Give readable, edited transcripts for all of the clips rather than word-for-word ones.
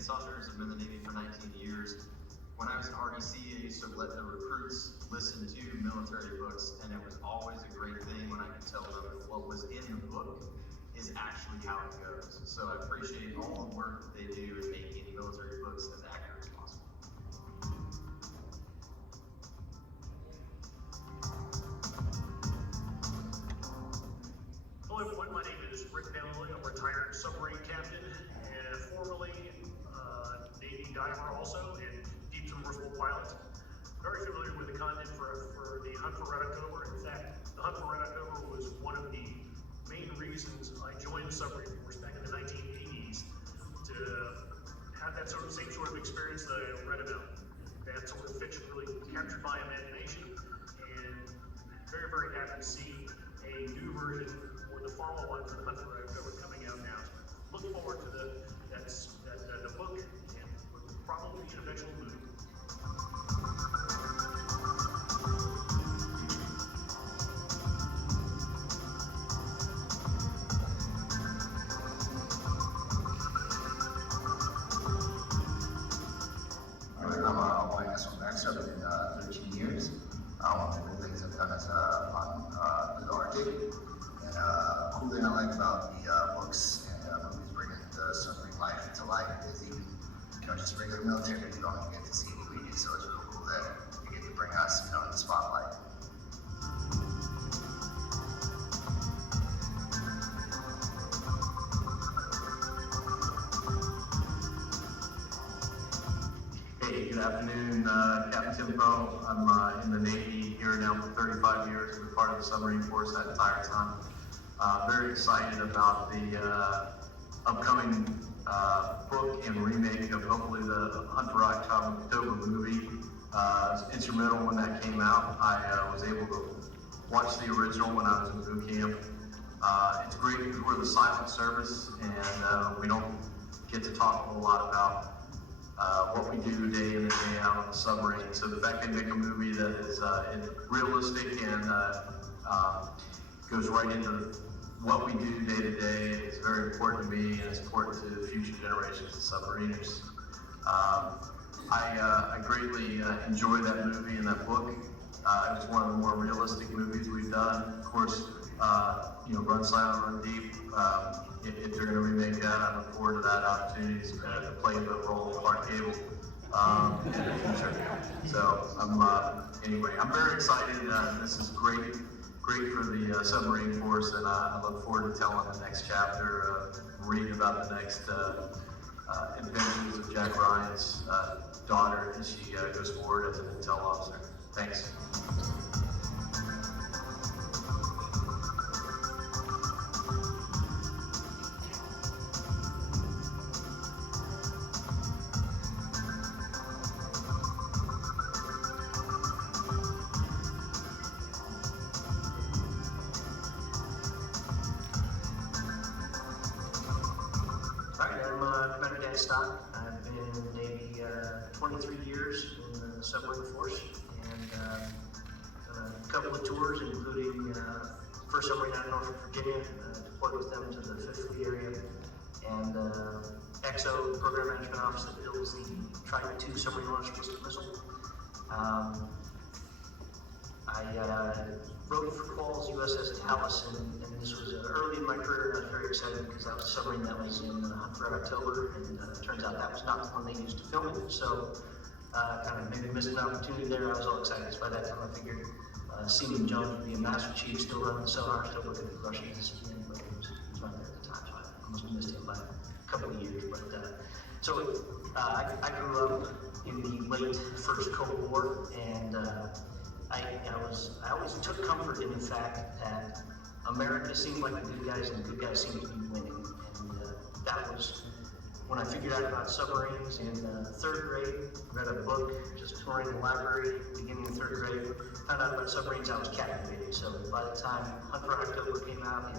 police officers. I've been in the Navy for 19 years. When I was in RDC, I used to let the recruits listen to military books, and it was always a great thing when I could tell them that what was in the book is actually how it goes. So I appreciate all the work that they do in making military books as accurate as possible. Hello everyone, my name is Rick Donnelly. I'm a retired submarine captain and formerly Navy diver also and deep submersible pilot. Very familiar with the content for the Hunt for Red October. In fact, the Hunt for Red October was one of the main reasons I joined the submarine force back in the 1980s to have that same sort of experience that I read about. That sort of fiction really captured my imagination, and very, very happy to see a new version or the follow-on for the Hunt for Red October coming out now. Look forward to the book and probably an eventual movie. I'm a oil and gas max. I've been in 13 years. One of the cool things I've done is on the Arctic. And cool thing I like about the books and movies bringing the submarine life to life is even, just regular military, you don't get to see what we do. So it's real cool that you get to bring us, in the spotlight. Hey, good afternoon, Captain Timpo. I'm in the Navy here now for 35 years. I've been part of the submarine force that entire time. Very excited about the upcoming book and remake of hopefully the Hunt for October movie. It's instrumental when that came out. I was able to watch the original when I was in boot camp. It's great because we're the silent service and we don't get to talk a whole lot about what we do day in and day out on the submarine. So the fact they make a movie that is realistic and goes right into what we do day to day is very important to me, and it's important to future generations of submariners. I greatly enjoy that movie and that book. It was one of the more realistic movies we've done. Of course, Run Silent, Run Deep. If they're going to remake that, I look forward to that opportunity to play the role of Clark Gable in the future. So anyway, I'm very excited. This is great for the submarine force, and I look forward to telling the next chapter, reading about the next adventures of Jack Ryan's daughter as she goes forward as an intel officer. Thanks. I'm Stock. I've been in the Navy 23 years in the submarine force, and done a couple of tours, including first submarine out of Norfolk, Virginia, deployed with them to the 5th Fleet area, and XO, the Program Management Office that builds the Trident II submarine launch missile. I wrote for Qualls USS Talus, and this was early in my career, and I was very excited because that was a submarine that was in Hunt for Red October, and it turns out that was not the one they used to film it, so kind of maybe missed an opportunity there. I was all excited, so by that time I figured Seaman Jones would be a Master Chief, still running the sonar, still looking at the Russian discipline, but he was not there at the time, so I must have missed him by a couple of years. But I grew up in the late First Cold War, and I always took comfort in the fact that America seemed like the good guys and the good guys seemed to be winning. And that was when I figured out about submarines in 3rd grade, read a book, just touring the library, beginning of 3rd grade, found out about submarines, I was captivated. So by the time Hunt for October came out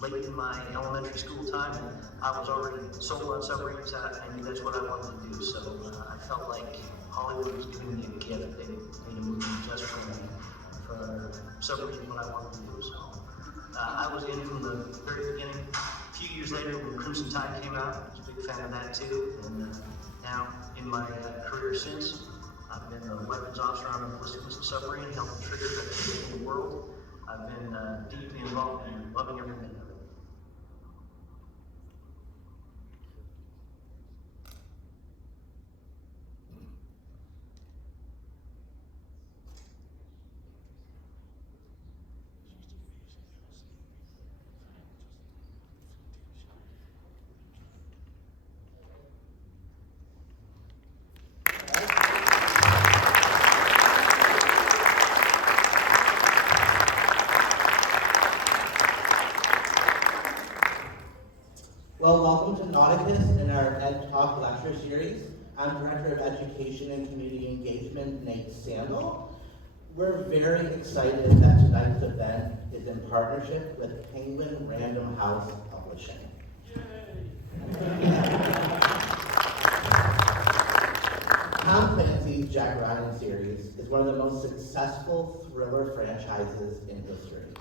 late in my elementary school time, I was already sold on submarines. I knew that's what I wanted to do. So I felt like Hollywood was giving me a gift. They made a movie just for me, for submarines, what I wanted to do. So I was in from the very beginning. few years later, when Crimson Tide came out, I was a big fan of that too. And now, in my career since, I've been a weapons officer on a ballistic missile submarine, helping trigger that in the world. I've been deeply involved and loving every minute of it. Well, welcome to Nauticus in our EdTalk lecture series. I'm Director of Education and Community Engagement, Nate Sandel. We're very excited that tonight's event is in partnership with Penguin Random House Publishing. Tom Clancy's Jack Ryan series is one of the most successful thriller franchises in history.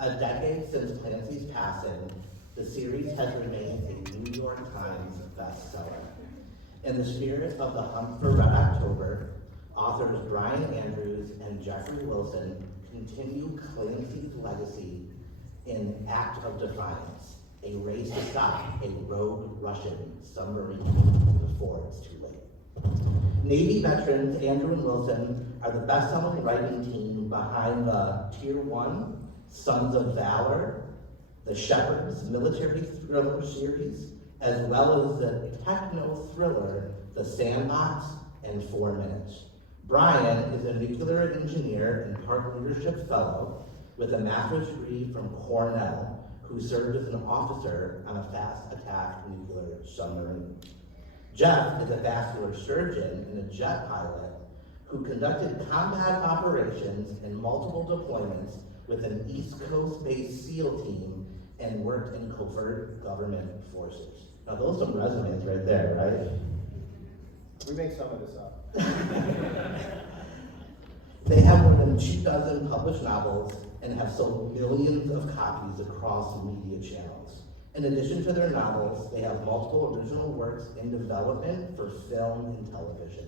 A decade since Clancy's passing, the series has remained a New York Times bestseller. In the spirit of the hunt for Red October, authors Brian Andrews and Jeffrey Wilson continue Clancy's legacy in Act of Defiance, a race to stop a rogue Russian submarine before it's too late. Navy veterans Andrew and Wilson are the best-selling writing team behind the Tier 1 Sons of Valor, the Shepherds military thriller series, as well as the techno-thriller The Sandbox and 4 Minutes. Brian is a nuclear engineer and park leadership fellow with a master's degree from Cornell, who served as an officer on a fast attack nuclear submarine. Jeff is a vascular surgeon and a jet pilot who conducted combat operations and multiple deployments with an East Coast-based SEAL team and worked in covert government forces. Now those are some resumes right there, right? We make some of this up. They have more than 24 published novels and have sold millions of copies across media channels. In addition to their novels, they have multiple original works in development for film and television.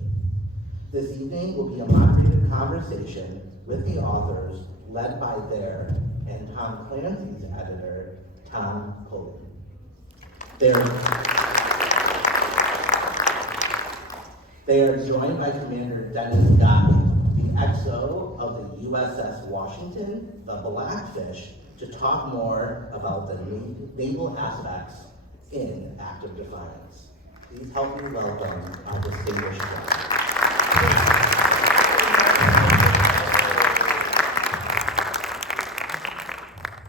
This evening will be a moderated conversation with the authors led by their and Tom Clancy's editor, Tom Hogan. They are joined by Commander Dennis Guy, the XO of the USS Washington, the Blackfish, to talk more about the naval aspects in Act of Defiance. Please help me welcome our distinguished guests.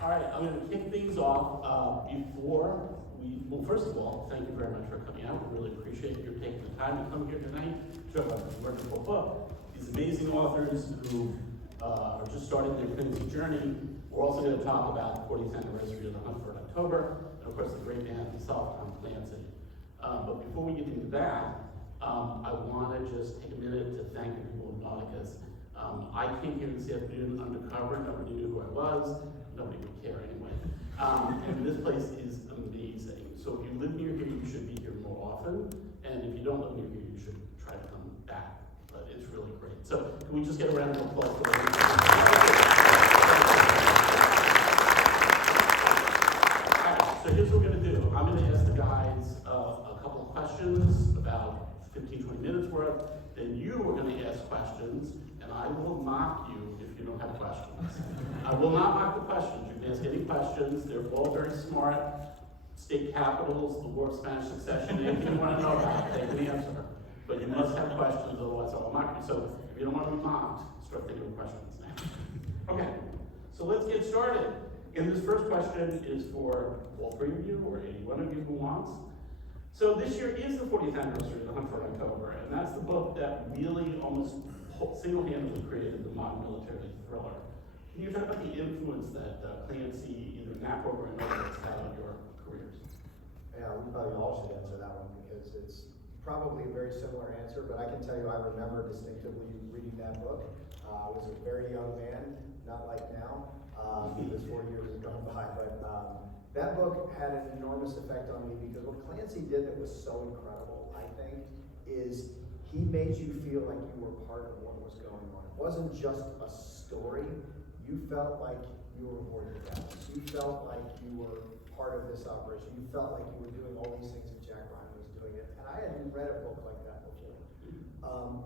All right, I'm going to kick things off well, first of all, thank you very much for coming out. We really appreciate your taking the time to come here tonight to talk about this wonderful book. These amazing authors who are just starting their Clancy journey. We're also going to talk about the 40th anniversary of the Hunt for October, and of course the great man himself, Tom Clancy. But before we get into that, I want to just take a minute to thank the people of Nauticus. I came here this afternoon undercover. Nobody knew who I was. Nobody would care anyway. And this place is amazing. So if you live near here, you should be here more often. And if you don't live near here, you should try to come back. But it's really great. So can we just get a round of applause for that? All right, so here's what we're going to do. I'm going to ask the guys a couple of questions, about 15, 20 minutes worth. Then you are going to ask questions, and I will mock you if you don't have questions. I will not mock the questions. You can ask any questions. They're all very smart. State capitals, the War of Spanish Succession, anything you want to know about, they can answer. But you must have questions, otherwise I'll mock you. So if you don't want to be mocked, start thinking of questions now. Okay, so let's get started. And this first question is for all 3 of you, or any one of you who wants. So this year is the 40th anniversary of the Hunt for October, and that's the book that really almost single-handedly created the modern military thriller. Can you talk about the influence that Clancy, either in that book or in others, had on your careers? Yeah, we probably all should answer that one because it's probably a very similar answer, but I can tell you I remember distinctively reading that book. I was a very young man, not like now, because 4 years has gone by, but That book had an enormous effect on me because what Clancy did that was so incredible, I think, is he made you feel like you were part of what was going on. It wasn't just a story. You felt like you were aboard the Dallas. You felt like you were part of this operation. You felt like you were doing all these things that Jack Ryan was doing. And I hadn't read a book like that before.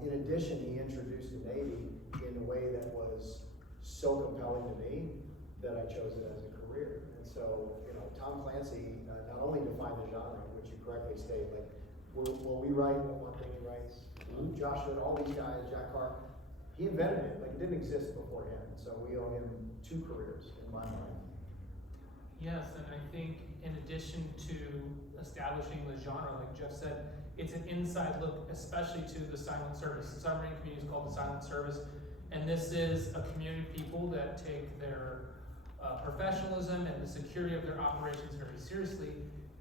In addition, he introduced the Navy in a way that was so compelling to me that I chose it as a career. And so, Tom Clancy not only defined the genre, which you correctly state, like, will we write what Mark Rainey writes? Josh and all these guys, Jack Carr, he invented it. Like, it didn't exist before him. So we owe him 2 careers in my mind. Yes, and I think in addition to establishing the genre, like Jeff said, it's an inside look, especially to the silent service. The submarine community is called the silent service, and this is a community of people that take their professionalism and the security of their operations very seriously.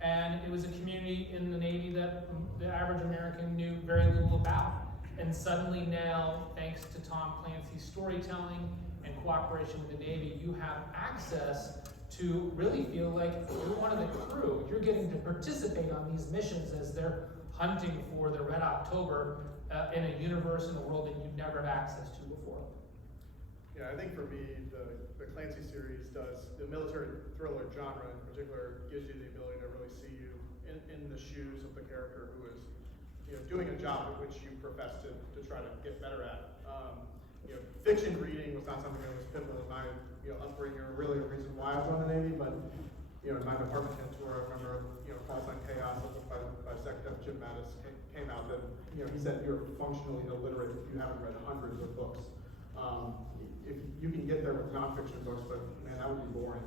And it was a community in the Navy that the average American knew very little about. And suddenly now, thanks to Tom Clancy's storytelling and cooperation with the Navy, you have access to really feel like you're one of the crew. You're getting to participate on these missions as they're hunting for the Red October in a universe and a world that you've never had access to before. Yeah, I think for me, the Clancy series does, the military thriller genre in particular, gives you the ability to really see you in the shoes of the character who is, doing a job at which you profess to try to get better at. Fiction reading was not something that was pivotal in my, upbringing, or really a reason why I joined the Navy, but, in my department tour, I remember, Call Sign Chaos by Secretary Jim Mattis came out that, he said you're functionally illiterate if you haven't read hundreds of books. If you can get there with nonfiction books, but man, that would be boring.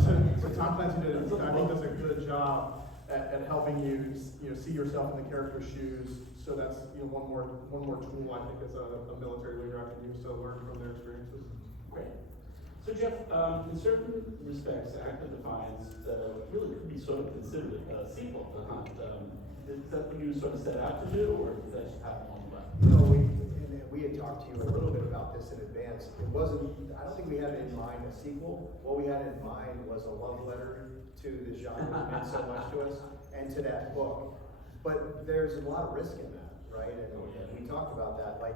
So Tom Clancy I think does a good job at helping you, see yourself in the character's shoes. So that's, one more tool I think as a military leader I can use to learn from their experiences. Great. So Jeff, in certain respects, Act of Defiance really could be sort of considered a sequel to Hunt. Is that what you sort of set out to do, or did that just happen on the way? We had talked to you a little bit about this in advance. It wasn't, I don't think we had in mind a sequel. What we had in mind was a love letter to the genre that meant so much to us and to that book. But there's a lot of risk in that, right? And we talked about that. Like,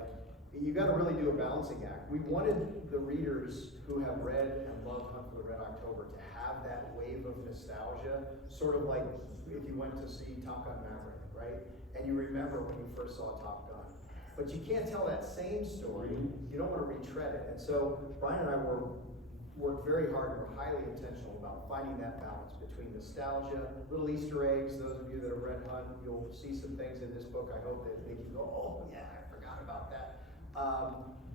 you got to really do a balancing act. We wanted the readers who have read and loved Hunt for the Red October to have that wave of nostalgia, sort of like if you went to see Top Gun Maverick, right? And you remember when you first saw Top Gun. But you can't tell that same story. You don't want to retread it. And so Brian and I worked very hard and were highly intentional about finding that balance between nostalgia, little Easter eggs. Those of you that have read Hunt, you'll see some things in this book, I hope, that make you go, oh yeah, I forgot about that.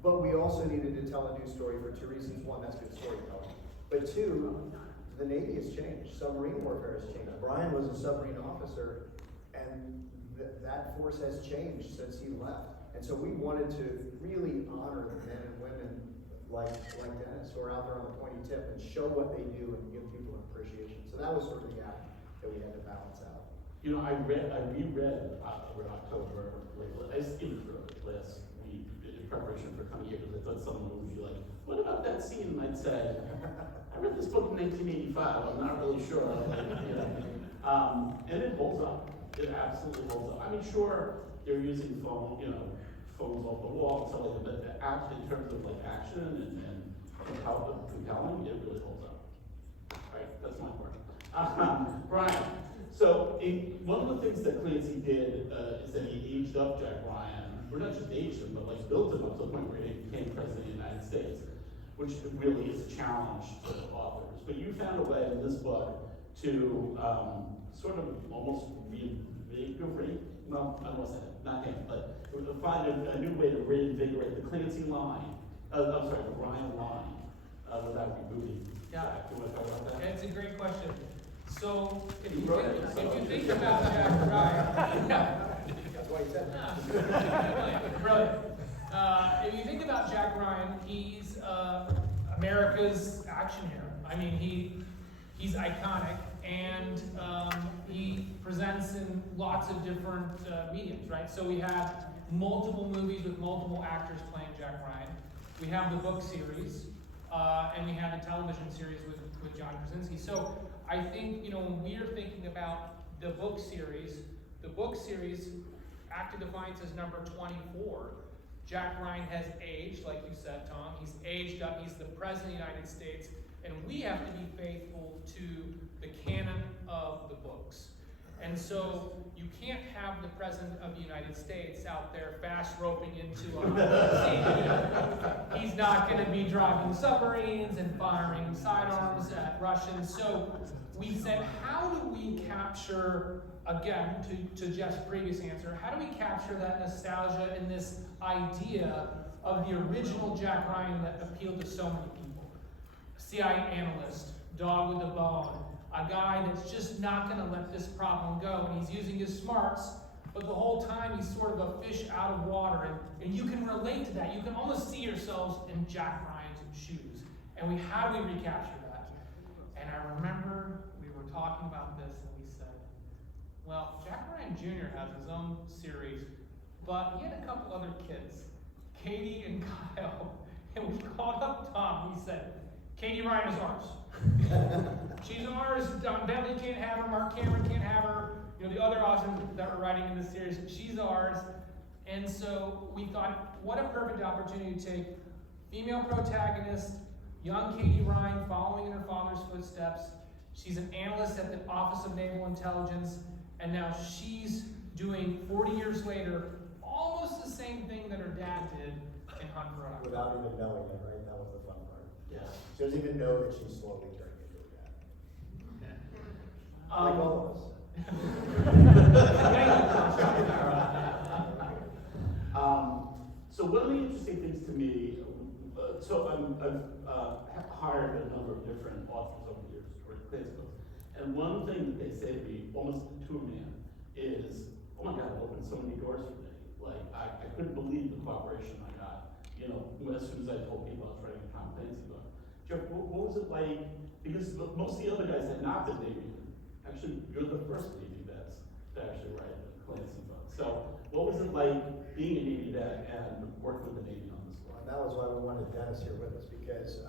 But we also needed to tell a new story for 2 reasons. One, that's good storytelling. But 2, the Navy has changed. Submarine warfare has changed. Brian was a submarine officer, and that force has changed since he left. And so we wanted to really honor the men and women like Dennis, who are out there on the pointy tip and show what they do and give people an appreciation. So that was sort of the gap that we had to balance out. I reread Red October. I skimmed through it last week in preparation for coming here because I thought someone would be like, "What about that scene?" And I'd say, "I read this book in 1985. I'm not really sure." And it holds up. It absolutely holds up. I mean, sure, they're using phones off the wall and stuff like that, but in terms of like action and compelling, it really holds up. All right, that's my part. Brian, so one of the things that Clancy did is that he aged up Jack Ryan, or not just aged him, but like built him up to the point where he became president of the United States, which really is a challenge to authors. But you found a way in this book to sort of almost reinvigorate, well, I don't want to say that, not him, but find a new way to reinvigorate the Clancy line, the Ryan line, without rebooting. Yeah. Zach, do you want to talk about that? It's a great question. So, if you Brilliant. think about Jack Ryan, That's why he said that. Brilliant. If you think about Jack Ryan, he's America's action hero. I mean, he's iconic, and he presents in lots of different mediums, right? So we have multiple movies with multiple actors playing Jack Ryan. We have the book series, and we had the television series with John Krasinski. So I think, when we are thinking about the book series, Act of Defiance is number 24. Jack Ryan has aged, like you said, Tom. He's aged up. He's the President of the United States. And we have to be faithful to the canon of the books. And so you can't have the President of the United States out there fast roping into a He's not going to be driving submarines and firing sidearms at Russians. So we said, how do we capture, again, to Jeff's previous answer, how do we capture that nostalgia and this idea of the original Jack Ryan that appealed to so many people? CIA analyst, dog with a bone, a guy that's just not going to let this problem go, and he's using his smarts, but the whole time he's sort of a fish out of water, and you can relate to that. You can almost see yourselves in Jack Ryan's shoes. And how do we recapture that? And I remember we were talking about this, and we said, well, Jack Ryan Jr. has his own series, but he had a couple other kids, Katie and Kyle, and we called up Tom. We said, Katie Ryan is ours. She's ours. Bentley can't have her. Mark Cameron can't have her. The other authors that were writing in this series, she's ours. And so we thought, what a perfect opportunity to take female protagonist, young Katie Ryan, following in her father's footsteps. She's an analyst at the Office of Naval Intelligence, and now she's doing, 40 years later, almost the same thing that her dad did in Hunt for October. Without even knowing it, right? That was the fun part. Yeah. She doesn't even know that she's slowly turning into a dad. Like all of us. So one of the interesting things to me, I've hired a number of different authors over the years to write Clancy books, and one thing that they say to me, almost to a man, is, oh my God, it opened so many doors for me. Like, I couldn't believe the cooperation I got, as soon as I told people I was writing a Tom Clancy book. Jeff, what was it like? Because most of the other guys had not been Navy. Actually, you're the first Navy vets to actually write a Clancy book. So, what was it like being a Navy vet and working with the Navy on this book? And that was why we wanted Dennis here with us, because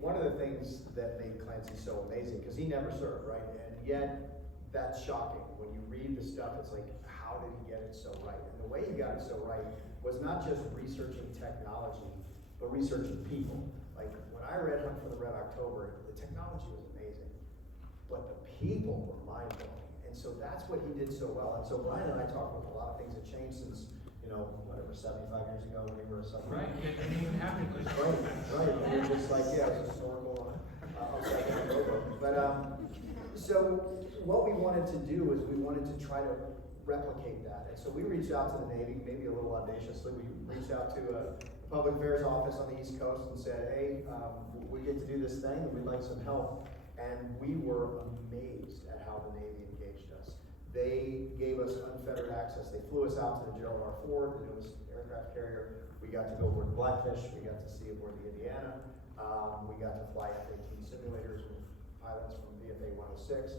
one of the things that made Clancy so amazing, because he never served, right? And yet, that's shocking. When you read the stuff, it's like, how did he get it so right? And the way he got it so right was not just researching technology, but researching people. Like, when I read Hunt for the Red October, the technology was amazing, but the people were mind-blowing. And so that's what he did so well. And so Brian and I talked about a lot of things that changed since, 75 years ago when we were a submarine. Right, it didn't even happen. Right. And we were just like, yeah, it was a snorkel upside down rowboat. But so what we wanted to do is we wanted to try to replicate that. And so we reached out to the Navy, maybe a little audaciously. We reached out to the Public Affairs Office on the East Coast and said, hey, we get to do this thing and we'd like some help. And we were amazed at how the Navy engaged us. They gave us unfettered access. They flew us out to the Gerald R. Ford, the newest aircraft carrier. We got to go aboard Blackfish. We got to see aboard the Indiana. We got to fly F-18 simulators with pilots from VFA 106.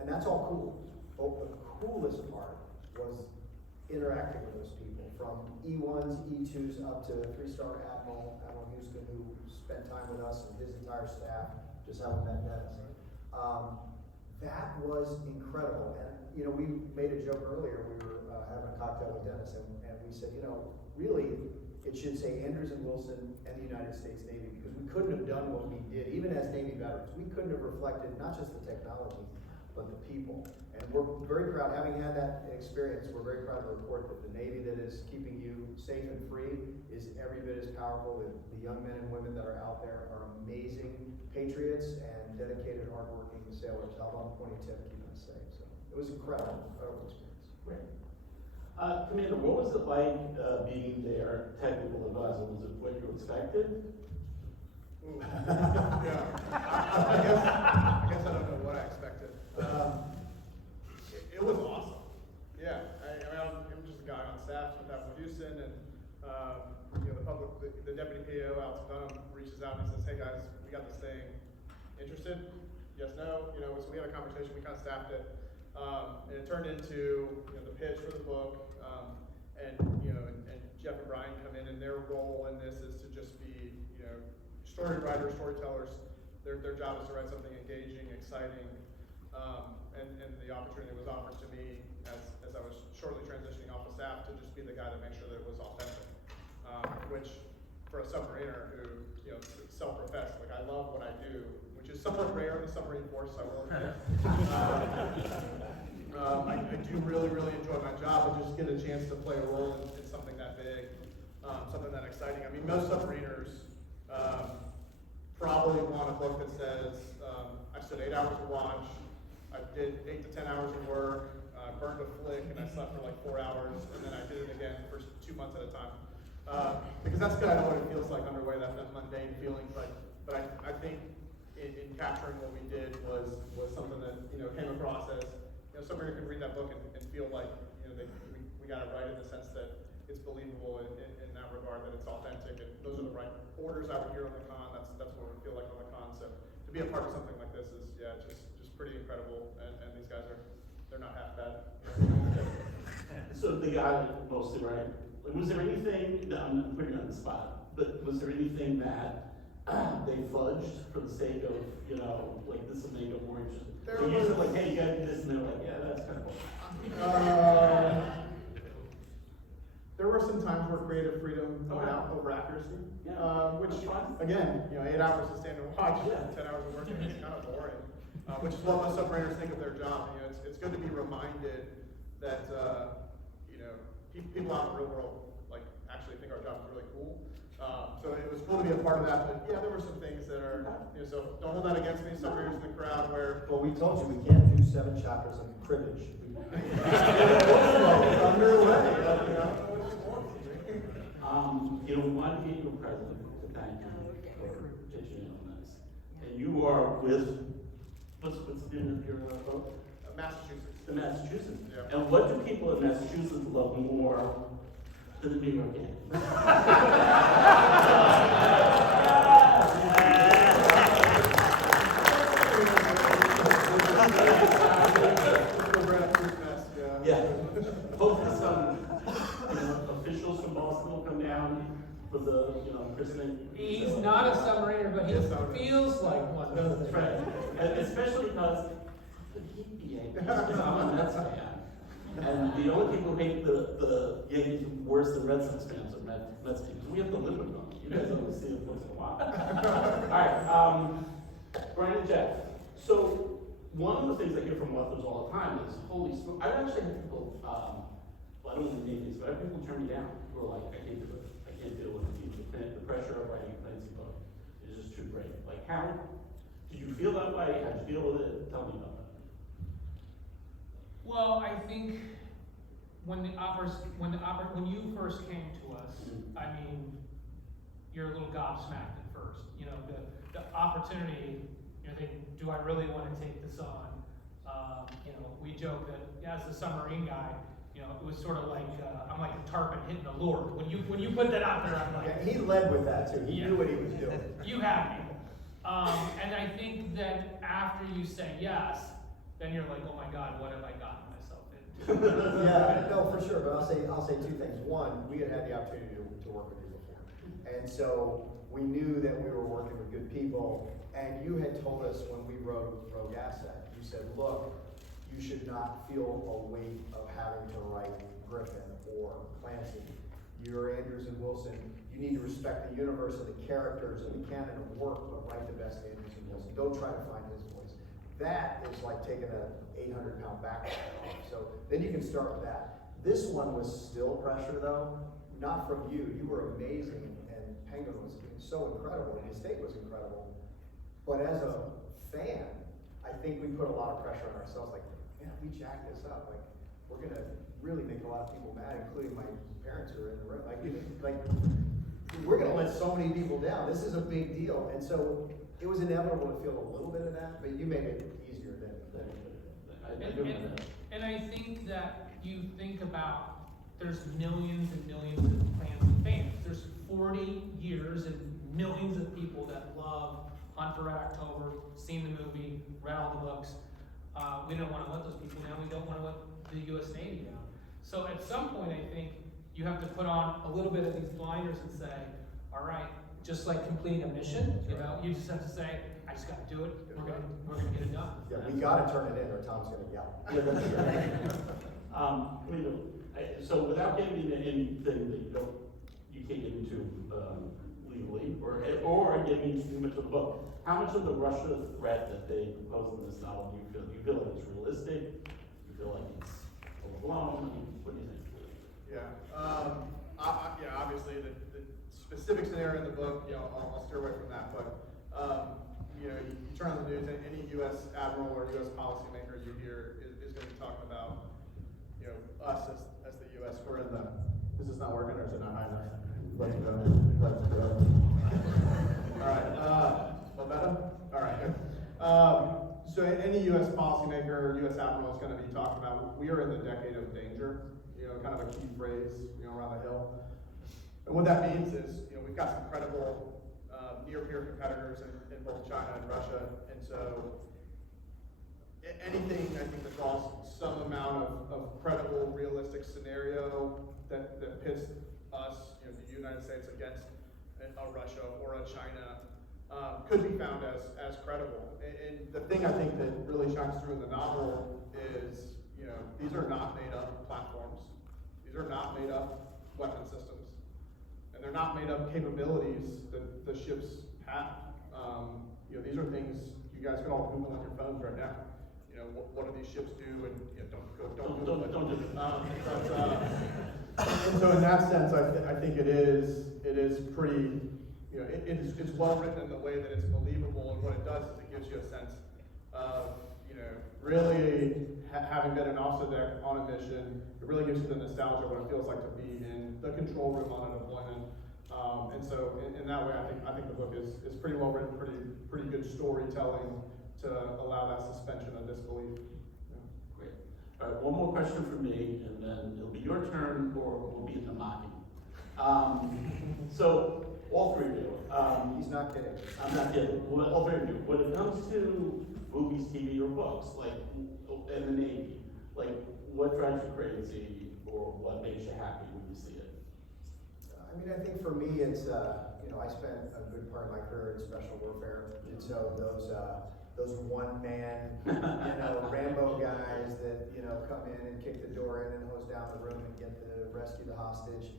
And that's all cool. But the coolest part was interacting with those people, from E1s, E2s, up to 3-star Admiral Houston, who spent time with us and his entire staff, just haven't met Dennis. That was incredible. And, we made a joke earlier. We were having a cocktail with Dennis, and we said, really, it should say Andrews and Wilson and the United States Navy, because we couldn't have done what we did, even as Navy veterans. We couldn't have reflected not just the technology, but the people. And we're very proud, having had that experience, we're very proud to report that the Navy that is keeping you safe and free is every bit as powerful. The young men and women that are out there are amazing patriots and dedicated, hardworking sailors out on the pointy tip keeping us safe. So it was incredible experience. Great. Commander, what was it like being their technical advisor? Was it what you expected? Ooh. Yeah. I guess I don't know what I expected. It was awesome. Yeah. I'm just a guy on staff with Admiral Houston, and the deputy PO, Alex Dunham, reaches out and he says, "Hey guys, we got this thing. Interested? Yes, no." So we had a conversation. We kind of staffed it, and it turned into the pitch for the book. And Jeff and Brian come in, and their role in this is to just be story writers, storytellers, their job is to write something engaging, exciting, and the opportunity was offered to me as I was shortly transitioning off of staff to just be the guy to make sure that it was authentic. Which for a submariner who, self-professed, like I love what I do, which is somewhat rare in the submarine force, I will admit. I do really, really enjoy my job and just get a chance to play a role in something that big, something that exciting. I mean, most submariners probably want a book that says, I stood 8 hours to watch, I did 8 to 10 hours of work, burned a flick, and I slept for like 4 hours, and then I did it again for 2 months at a time. Because that's kind of what it feels like underway, that mundane feeling. But I think in capturing what we did was something that came across as somebody could read that book and feel like we got it right in the sense that it's believable in that regard, that it's authentic, and those are the right orders I would hear on the con. That's what we feel like on the con. So to be a part of something like this is just pretty incredible. And these guys they're not half bad. So the guy mostly, right? Was there anything, I'm putting you on the spot, but was there anything that they fudged for the sake of, like this will make it more interesting? They usually like, hey, you gotta do this, and they're like, yeah, that's kind of cool. There were some times where creative freedom went out over accuracy, which again, 8 hours to stand and watch, 10 hours of work, it's kind of boring. Which is what most submariners think of their job. It's good to be reminded that people out in the real world actually think our job is really cool. So it was cool to be a part of that. But yeah, there were some things that are so don't hold that against me. Submariners in the crowd where Well, we told you we can't do 7 chapters of cribbage. We want to get you a present to thank you for pitching in on this. And you are with, what's the name of your book? Massachusetts. The Massachusetts. Yeah. And what do people in Massachusetts love more than the New York game? Yeah. Focus on, officials from Boston will come down for the, christening. He's not a submariner, but he feels like one, doesn't he? Right. And especially because the Yankees, because I'm a Mets fan. And the only people who hate the Yankees worse than Red Sox fans are Mets teams. We have to live with them. You guys only see them once in a while. All right, Brian and Jeff. So one of the things I hear from authors all the time is, holy smoke, I've actually had people, well, I don't want to name these, but I have people turn me down who are like, I can't do it. I can't deal with the pressure of writing a fantasy book. It's just too great. Like, how did you feel that way? How'd you deal with it? Tell me about that. Well, I think when you first came to us, I mean, you're a little gobsmacked at first. The opportunity, thinking, do I really want to take this on? We joke that as a submarine guy, it was sort of like I'm like a tarpon hitting a lure. When you put that out there, I'm like, Yeah, he led with that too. He knew what he was doing. You have me. And I think that after you say yes, then you're like, oh my God, what have I gotten myself into? Yeah, no, for sure. But I'll say 2 things. One, we had the opportunity to work with you before, and so we knew that we were working with good people. And you had told us when we wrote Rogue Asset, you said, look, you should not feel a weight of having to write Griffin or Clancy. You're Andrews and Wilson. You need to respect the universe and the characters and the canon of work, but write the best Andrews and Wilson. Don't try to find his voice. That is like taking an 800-pound backpack off. So then you can start with that. This one was still pressure though, not from you. You were amazing, and Penguin was so incredible, and the estate was incredible. But as a fan, I think we put a lot of pressure on ourselves. Like, man, if we jack this up, like, we're gonna really make a lot of people mad, including my parents who are in the room. Like, we're gonna let so many people down. This is a big deal, and so it was inevitable to feel a little bit of that. But you made it easier than And I think that you think about there's millions and millions of Clancy fans. There's 40 years and millions of people that love Hunt for Red October, seen the movie, read all the books. We don't want to let those people down. We don't want to let the U.S. Navy down. So at some point, I think you have to put on a little bit of these blinders and say, all right, just like completing a mission, you know, you just have to say, I just gotta do it, we're gonna get it done. Yeah, we gotta turn it in or Tom's gonna yell. So without getting into anything that you can't get into legally, or getting into too much of the book, how much of the Russia threat that they propose in this novel do you feel? Do you feel like it's realistic? Do you feel like it's overblown? What do you think? Yeah, obviously the specific scenario in the book, you know, I'll steer away from that, but, you know, you turn on the news, and any U.S. admiral or U.S. policymaker you hear is going to be talking about, you know, us as the U.S. We're in the, is this not working or is it not high enough? Let's go. All right, Lavetta? All right, good. So any U.S. policymaker, U.S. admiral is going to be talking about, we are in the decade of danger, you know, kind of a key phrase, you know, around the hill. And what that means is, you know, we've got some credible near-peer competitors in both China and Russia, and so anything I think that draws some amount of credible, realistic scenario that pits us, you know, the United States against a Russia or a China, could be found as credible. And the thing I think that really shines through in the novel is, you know, these are not made up platforms. These are not made up weapon systems. And they're not made up capabilities that the ships have. You know, these are things you guys can all Google on your phones right now. You know, what do these ships do? And you know, don't Google it. Don't do it. And so in that sense, I think it is pretty, you know, it's well written in the way that it's believable, and what it does is it gives you a sense of, you know, really having been an officer deck on a mission. It really gives you the nostalgia of what it feels like to be in the control room on a deployment. And so in that way, I think the book is pretty well written, pretty good storytelling to allow that suspension of disbelief. Yeah. Great. All right, one more question from me, and then it'll be your turn, or we'll be in the mocking. So, all three of you. He's not kidding. I'm not kidding. Well, all three of you. When it comes to movies, TV, or books, like in the Navy, like what drives you crazy, or what makes you happy when you see it? I mean, I think for me, it's, you know, I spent a good part of my career in special warfare, and so those one-man, you know, Rambo guys that, you know, come in and kick the door in and hose down the room and get the rescue the hostage.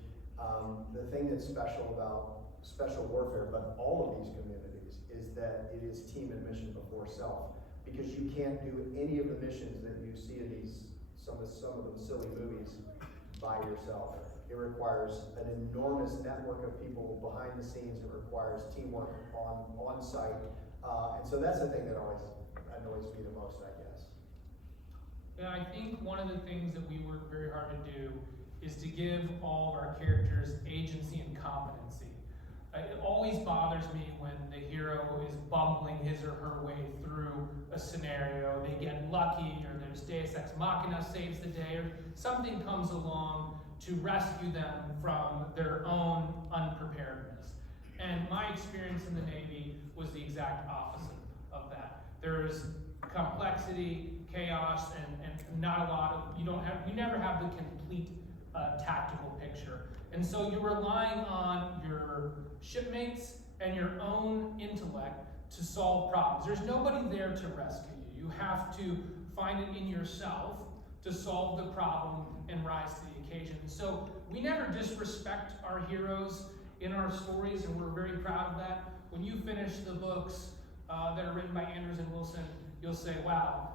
The thing that's special about special warfare, but all of these communities, is that it is team and mission before self, because you can't do any of the missions that you see in these some of them silly movies by yourself. It requires an enormous network of people behind the scenes. It requires teamwork on site. And so that's the thing that always annoys me the most, I guess. Yeah, I think one of the things that we work very hard to do is to give all of our characters agency and competency. It always bothers me when the hero is bumbling his or her way through a scenario. They get lucky, or there's Deus Ex Machina saves the day, or something comes along to rescue them from their own unpreparedness. And my experience in the Navy was the exact opposite of that. There's complexity, chaos, and not a lot of, you never have the complete tactical picture. And so you're relying on your shipmates and your own intellect to solve problems. There's nobody there to rescue you. You have to find it in yourself to solve the problem and rise to the occasion. And so we never disrespect our heroes in our stories, and we're very proud of that. When you finish the books that are written by Andrews and Wilson, you'll say, wow,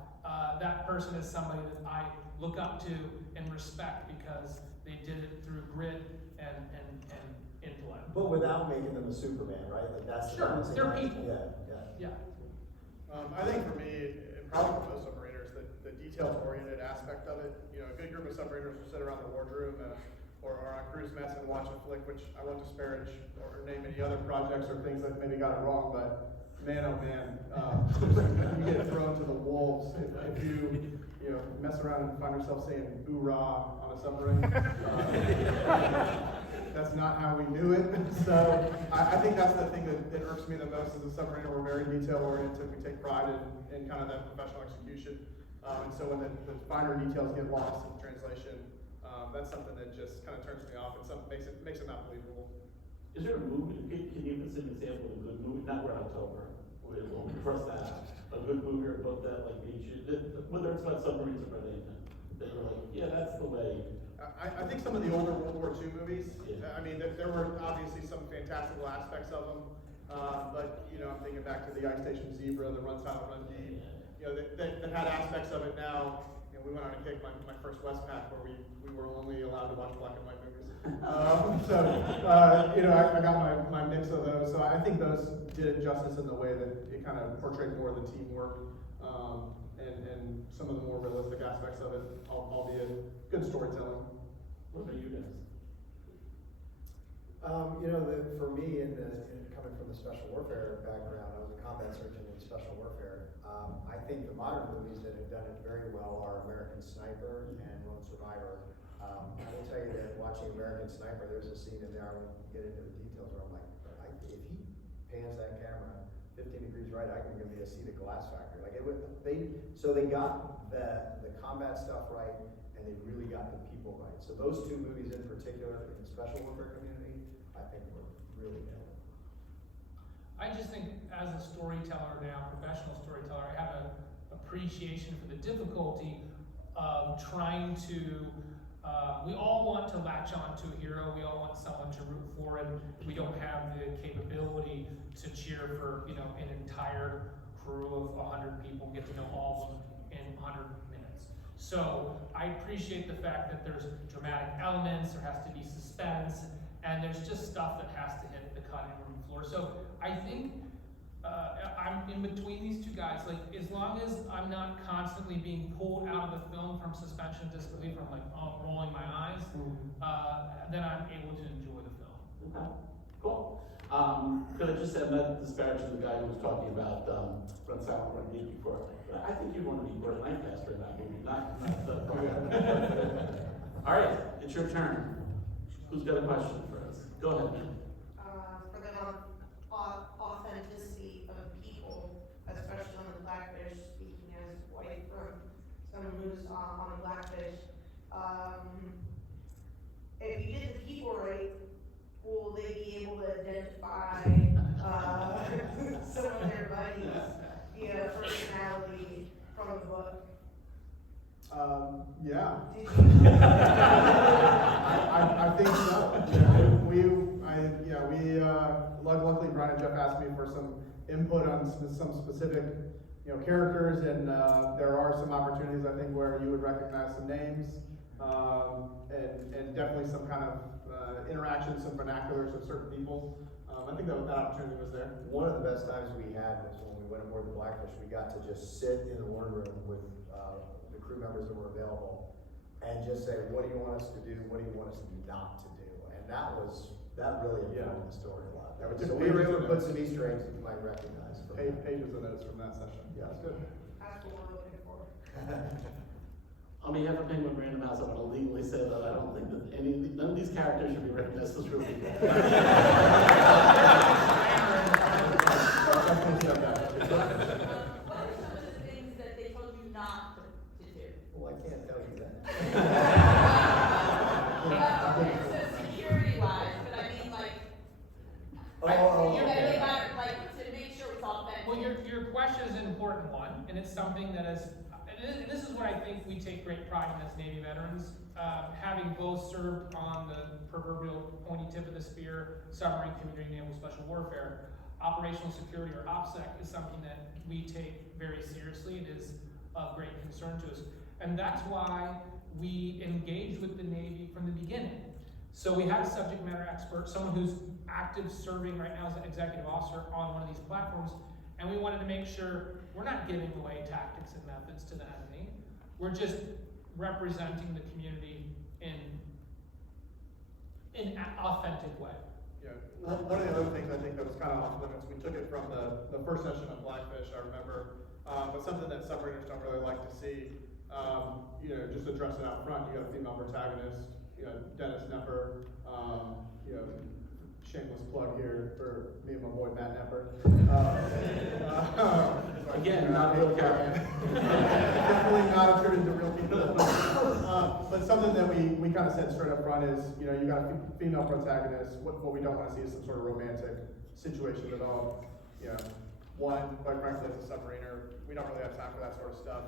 that person is somebody that I look up to and respect because they did it through grit and intellect. But without making them a Superman, right? Like that's Sure, the they're people. Yeah. I think for me, and probably for most submariners, the details-oriented aspect of it, you know, a good group of submariners will sit around the wardroom or on cruise mess and watch a flick, which I won't disparage or name any other projects or things that maybe got it wrong, but man, oh man, you get thrown to the wolves if you mess around and find yourself saying "hoorah" on a submarine. That's not how we do it. So I think that's the thing that irks me the most as a submariner. We're very detail oriented. We take pride in kind of that professional execution. And so when the finer details get lost in translation, that's something that just kind of turns me off and something makes it not believable. Is there a movie, can you give us an example of a good movie, not Red October, we'll cross that out, a good movie or a book that like made you, whether it's about submarines or about anything, that you're like, yeah, that's the way. I think some of the older World War II movies, Yeah. I mean, there were obviously some fantastical aspects of them, but, you know, I'm thinking back to the Ice Station Zebra, the Run Silent Run Deep, you know, that had aspects of it now. You know, we went on a kick, my first Westpac, where we were only allowed to watch black and white movies. You know, I got my mix of those, so I think those did it justice in the way that it kind of portrayed more of the teamwork, and some of the more realistic aspects of it, albeit good storytelling. What about you guys? You know, for me, coming from the special warfare background, I was a combat surgeon in special warfare. I think the modern movies that have done it very well are American Sniper and Lone Survivor. I will tell you that watching American Sniper, there's a scene in there, I won't get into the details, where I'm like, if he pans that camera 15 degrees right, I can give me a seat at Glass Factory. Like so they got the combat stuff right, and they really got the people right. So those two movies in particular, in the special warfare community, I think were really good. I just think as a storyteller now, professional storyteller, I have an appreciation for the difficulty of trying to, we all want to latch on to a hero, we all want someone to root for, and we don't have the capability to cheer for, you know, an entire crew of 100 people, get to know all of them in 100 minutes. So I appreciate the fact that there's dramatic elements, there has to be suspense, and there's just stuff that has to hit the cutting room floor. So I think I'm in between these two guys. Like, as long as I'm not constantly being pulled out of the film from suspension of disbelief, from like rolling my eyes, then I'm able to enjoy the film. Okay, cool. Could I just say, I'm not disparaging the guy who was talking about Run Silent Run Deep before, but I think you want to be Burt Lancaster in that movie, not the All right, it's your turn. Who's got a question for us? Go ahead, man. For the authenticity of people, especially on the Blackfish, speaking as white from someone who's on the Blackfish, if you did the people right, will they be able to identify some of their buddies, personality from the book? Yeah. Did you? I think so. Luckily Brian and Jeff asked me for some input on some specific, characters, and there are some opportunities, I think, where you would recognize some names, and definitely some kind of interactions, some vernaculars of certain people. I think that opportunity was there. One of the best times we had was when we went aboard the Blackfish. We got to just sit in the war room with the crew members that were available and just say, what do you want us to do? What do you want us not to do? And that really informed the story a lot. So we were able to put some Easter eggs that you might recognize. Pages of notes from that session. Yeah, That's good. That's what we're looking for. On behalf of Penguin Random House, I want to legally say that I don't think that none of these characters should be recognized as real people. What are some of the things that they told you not to do? Well, I can't tell you that. Okay, so security wise, but I mean like, they got to make sure it's authentic. Well, your question is an important one, and it's something that is, and this is what I think we take great pride in as Navy veterans, having both served on the proverbial pointy tip of the spear, submarine community, naval special warfare. Operational security, or OPSEC, is something that we take very seriously. It is of great concern to us. And that's why we engaged with the Navy from the beginning. So we had a subject matter expert, someone who's active serving right now as an executive officer on one of these platforms, and we wanted to make sure we're not giving away tactics and methods to the enemy. We're just representing the community in an authentic way. Yeah, one of the other things I think that was kind of off limits, we took it from the first session on Blackfish, I remember, but something that submariners don't really like to see, just address it out front. You got a female protagonist, Dennis Nepper, shameless plug here for me and my boy Matt Nepper. Again, not a real character. Definitely not attributed to real people. But something that we kind of said straight up front is, you got a female protagonist. What we don't want to see is some sort of romantic situation develop. One, quite frankly, as a submariner, we don't really have time for that sort of stuff.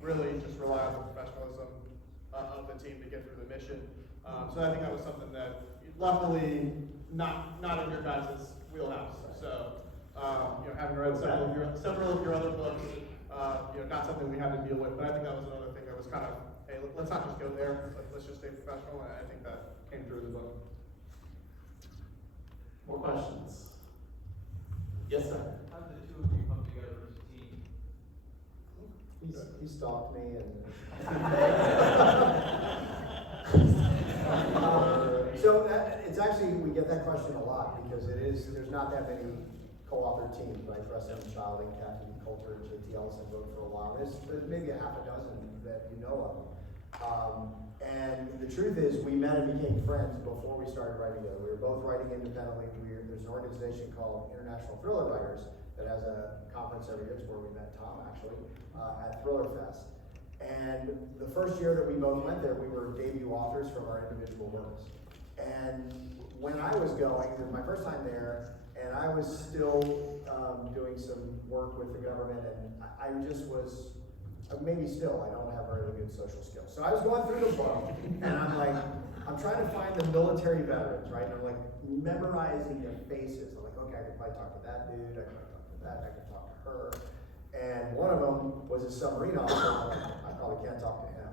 Really just rely on the professionalism of the team to get through the mission. So I think that was something that, luckily, not in your guys' wheelhouse. So, having read several of your other books, not something we had to deal with. But I think that was another thing that was kind of, hey, let's not just go there. Let's just stay professional. And I think that came through the book. More questions? Yes, sir. How did the two of you come together as a team? He stalked me and. So it's actually, we get that question a lot because there's not that many co-authored teams, right? Preston Child and Kathy Coulter and JT Ellison wrote for a while. There's maybe a half a dozen that you know of. And the truth is, we met and became friends before we started writing together. We were both writing independently. There's an organization called International Thriller Writers that has a conference every year. It's where we met Tom, actually, at Thriller Fest. And the first year that we both went there, we were debut authors from our individual works. And when I was going, it was my first time there, and I was still doing some work with the government, and I just was, maybe still, I don't have very good social skills. So I was going through the book, and I'm trying to find the military veterans, right? And I'm like memorizing their faces. I'm like, okay, I can probably talk to that dude, I can talk to that, I can talk to her. And one of them was a submarine officer. I'm like, I probably can't talk to him.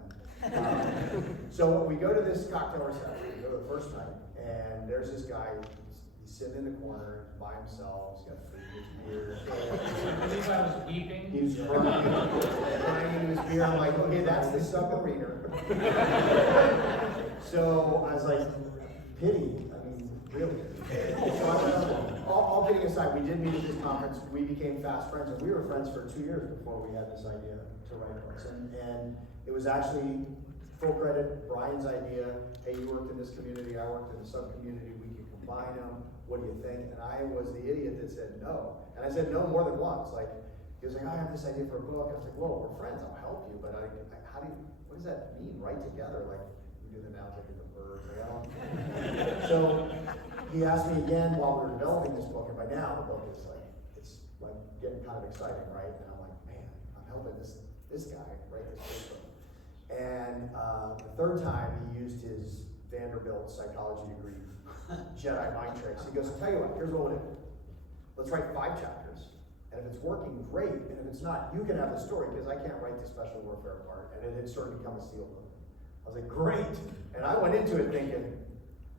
So we go to this cocktail reception, we go to the first night, and there's this guy, he's sitting in the corner by himself, he's got food, beer. I believe I was weeping. He was crying in his beer. I'm like, okay, that's the submariner. So I was like, pity, I mean, really. So all kidding aside, we did meet at this conference, we became fast friends, and we were friends for 2 years before we had this idea to write books. And it was actually, full credit, Brian's idea. Hey, you worked in this community, I worked in the sub-community, we can combine them, what do you think? And I was the idiot that said no. And I said no more than once. Like, he was like, I have this idea for a book. I was like, whoa, we're friends, I'll help you, but what does that mean, write together? Like, you do the nouns, like the verbs, like, I don't. So, he asked me again while we were developing this book, and by now the book is it's getting kind of exciting, right? And I'm like, man, I'm helping this guy write this book. And the third time he used his Vanderbilt psychology degree, Jedi mind tricks. He goes, tell you what, here's what we'll do. Let's write 5 chapters, and if it's working, great, and if it's not, you can have the story, because I can't write the special warfare part, and it had sort of become a seal book. I was like, great, and I went into it thinking,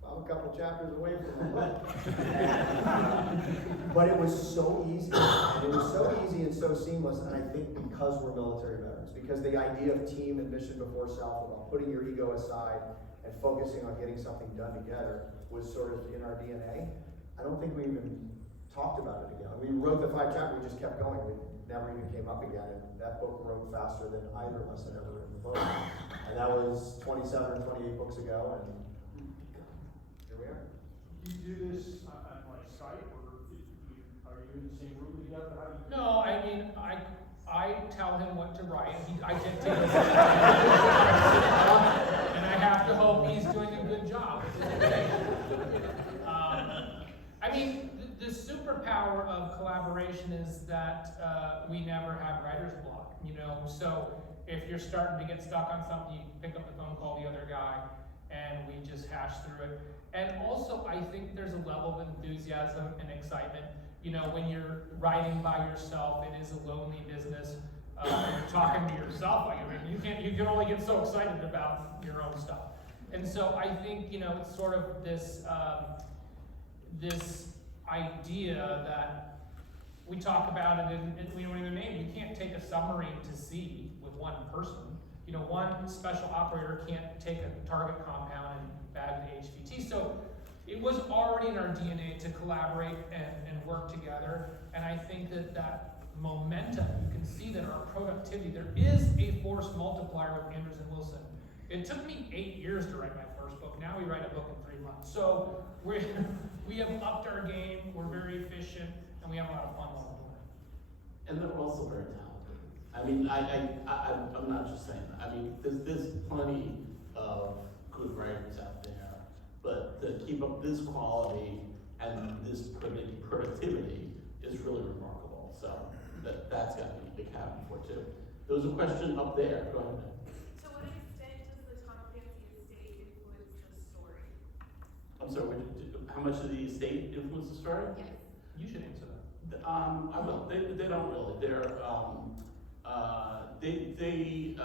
I'm a couple chapters away from the book. But it was so easy, and it was so easy and so seamless, and I think because we're military veterans, because the idea of team and mission before self, about putting your ego aside and focusing on getting something done together, was sort of in our DNA. I don't think we even talked about it again. We wrote the 5 chapters, we just kept going. We never even came up again, and that book wrote faster than either of us had ever written a book. And that was 27 or 28 books ago, and here we are. Do you do this on like site, or are you in the same room together? How do you? No, I mean, I tell him what to write, I dictate it. And I have to hope he's doing a good job. I mean, the superpower of collaboration is that we never have writer's block, so if you're starting to get stuck on something, you pick up the phone, call the other guy, and we just hash through it. And also, I think there's a level of enthusiasm and excitement. When you're writing by yourself, it is a lonely business. You're talking to yourself, you can only get so excited about your own stuff. And so I think, it's sort of this, this idea that we talk about it in the name. You can't take a submarine to sea with one person. One special operator can't take a target compound and bag the HVT. So it was already in our DNA to collaborate and work together. And I think that momentum, you can see that our productivity, there is a force multiplier with Andrews and Wilson. It took me 8 years to write my first book. Now we write a book in 3 months. So we have upped our game, we're very efficient, and we have a lot of fun while we're doing it. and they're also very talented. I mean, I'm not just saying that. I mean, there's plenty of good writers out there, but to keep up this quality and this productivity is really remarkable. So that's got to be a big hat for too. There was a question up there. Go ahead. To what extent does the Tom Clancy estate influence the story? I'm sorry. How much did the estate influence the story? Yes. You should answer that. I will. They don't really. They're they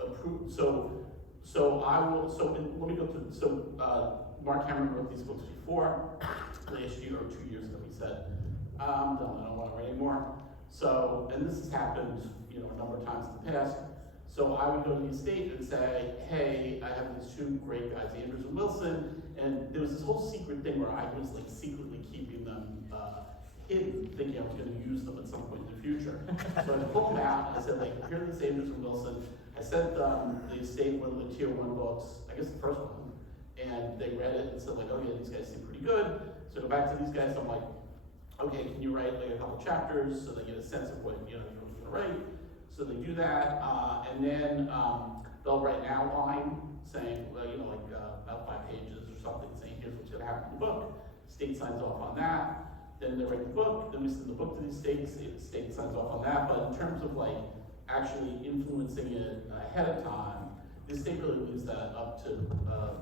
approve. So I will. So let me go through. So Mark Cameron wrote these books before last year or 2 years ago. He said, I don't want to write anymore. So, and this has happened, you know, a number of times in the past. So I would go to the estate and say, hey, I have these two great guys, Andrews and Wilson, and there was this whole secret thing where I was like secretly keeping them hidden, thinking I was going to use them at some point in the future. So I pulled them out, and I said, like, here are these Andrews and Wilson. I sent the estate one of the tier 1 books, I guess the first one, and they read it and said, like, oh yeah, these guys seem pretty good. So I go back to these guys, I'm like, okay, can you write like a couple chapters so they get a sense of what, you know, you're going to write? So they do that, and then they'll write an outline saying, well, you know, like about 5 pages or something, saying here's what's going to happen in the book. State signs off on that. Then they write the book. Then we send the book to the state. The state signs off on that. But in terms of like actually influencing it ahead of time, the state really leaves that up to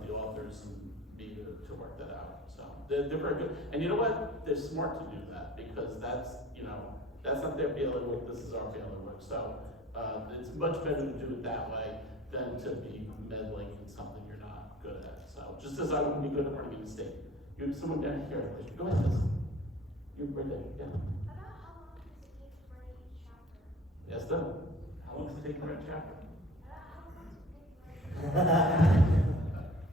the authors and me to work that out. So they're very good. And you know what? They're smart to do that because that's, you know, that's not their bailiwick. This is our bailiwick. So it's much better to do it that way than to be meddling in something you're not good at. So just as I wouldn't be good at running an estate. You have someone down here. Go ahead, listen. You're right there. Yeah. About how long does it take to write each chapter? Yes, sir. How long does it take to write a chapter?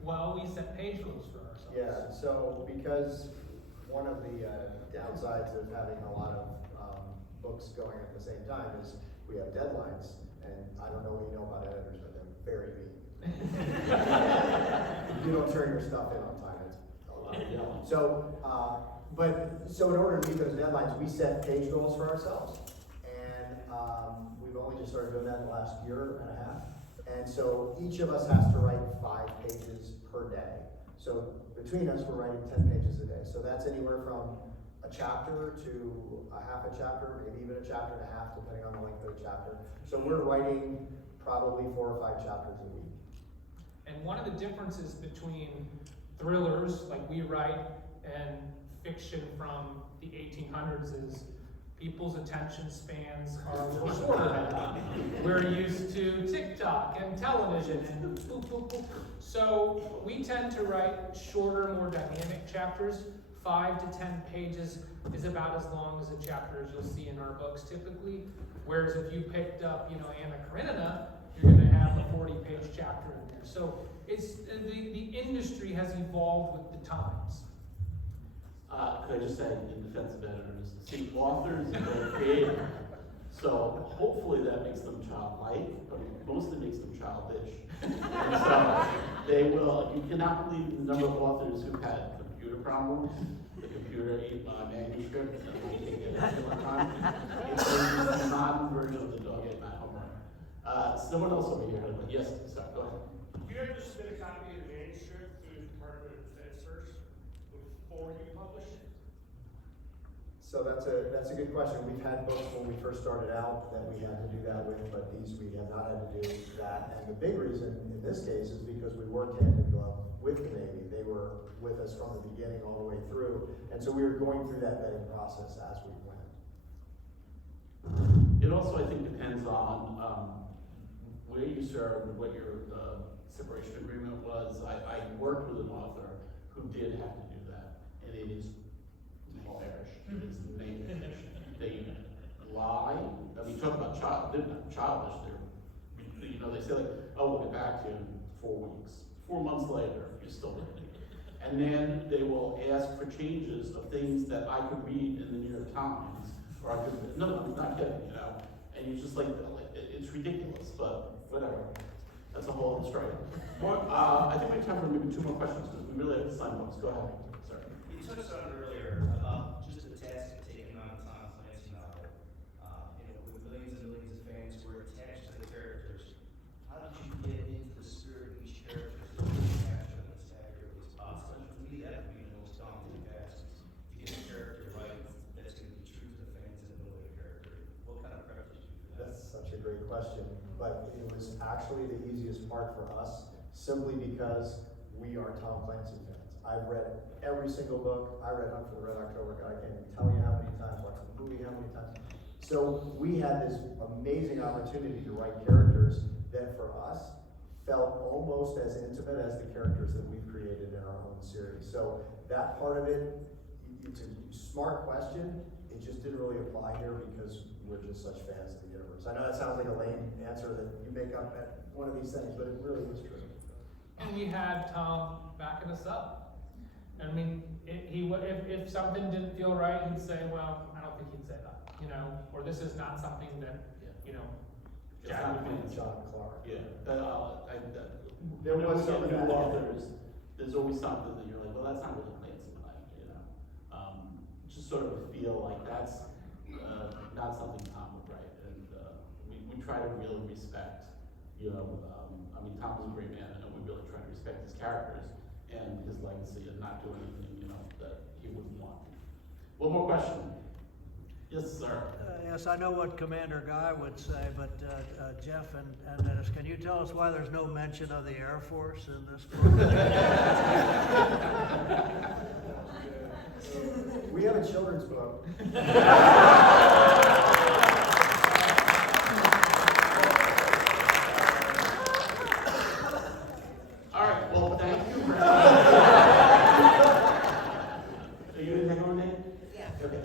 Well, we set page rules for ourselves. Yeah, so because one of the downsides of having a lot of books going at the same time is we have deadlines, and I don't know what you know about editors, but they're very mean. If you don't turn your stuff in on time, it's a lot. So in order to meet those deadlines, we set page goals for ourselves, and we've only just started doing that in the last year and a half. And so each of us has to write 5 pages per day. So between us, we're writing 10 pages a day. So that's anywhere from a chapter to a half a chapter, maybe even a chapter and a half, depending on the length of the chapter. So we're writing probably 4 or 5 chapters a week. And one of the differences between thrillers, like we write, and fiction from the 1800s is people's attention spans are a little shorter now. We're used to TikTok and television and boop, boop, boop. So we tend to write shorter, more dynamic chapters. 5 to 10 pages is about as long as a chapter as you'll see in our books typically. Whereas if you picked up, you know, Anna Karenina, you're going to have a 40-page chapter in there. So it's the industry has evolved with the times. Could I just say, in defense of editors, see, authors are very creative, so hopefully that makes them childlike, but mostly makes them childish. And so they will, you cannot believe the number of authors who've had computer problems. The computer ate my manuscript, and I can't get it one time. It's a modern version of the dog ate my homework. Someone else over here, yes, sorry, go ahead. Do you ever just submit a copy of the manuscript to the Department of Defense first before you publish it? So that's a good question. We've had books when we first started out that we had to do that with, but these we have not had to do that. And the big reason in this case is because we worked hand in glove with the Navy. They were with us from the beginning all the way through. And so we were going through that vetting process as we went. It also, I think, depends on where you served, what your separation agreement was. I worked with an author who did have to do that, and it is nightmarish. It is nightmarish. They lie. I mean, talk about they're not childish. They're, you know, they say like, oh, we'll get back to you in 4 weeks. 4 months later, you're still looking. And then they will ask for changes of things that I could read in the New York Times, or I could, no, I'm not kidding, you know. And you're just like it's ridiculous, but whatever. That's a whole other story. I think we have time for maybe 2 more questions because we really have to sign books. Go ahead. Sorry. You touched on it earlier about just the task of taking on a Tom Clancy novel. great question, but it was actually the easiest part for us, simply because we are Tom Clancy fans. I've read every single book. I read Hunt for the Red October. God, I can't even tell you how many times, watched the movie how many times. So we had this amazing opportunity to write characters that for us felt almost as intimate as the characters that we've created in our own series. So that part of it, it's a smart question. It just didn't really apply here because we're just such fans of the universe. I know that sounds like a lame answer that you make up at one of these things, but it really was true. And we had Tom backing us up. I mean, if something didn't feel right, he'd say, well, I don't think he'd say that, you know, or this is not something that, you know, Jack would do. John Clark. Yeah, There whenever was we some get of new that. authors, there's always something that you're like, well, that's not really Clancy, you know. Just sort of feel like that's not something Tom would write, and we try to really respect, you know, I mean, Tom was a great man, and we really try to respect his characters and his legacy, and not do anything, you know, that he wouldn't want. One more question. Yes, sir. Yes, I know what Commander Guy would say, but Jeff and Dennis, can you tell us why there's no mention of the Air Force in this book? We have a children's book. All right, well, thank you. Are you gonna take over, Nate? Yeah. Okay.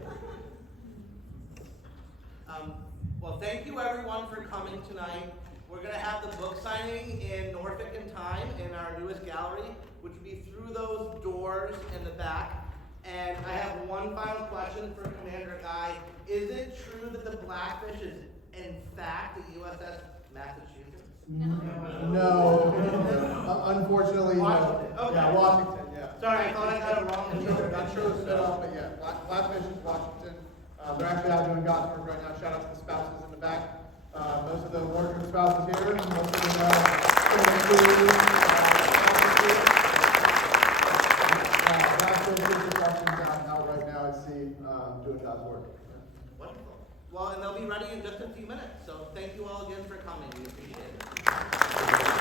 Well, thank you everyone for coming tonight. We're gonna have the book signing in Norfolk in time in our newest gallery, which will be through those doors in the back. And I have one final question for Commander Guy. Is it true that the Blackfish is in fact the USS Massachusetts? No, unfortunately, no. Washington, okay. Yeah, Washington, yeah. Sorry, I thought I got it wrong. Not sure the spin off, but yeah, Blackfish is Washington. They're actually out doing Gothenburg right now. Shout out to the spouses in the back. Most of the wardrobe spouses here, most of them Blackfish is Washington out right now at sea, doing God's work. Wonderful. Well, and they'll be ready in just a few minutes. So thank you all again for coming. We appreciate it.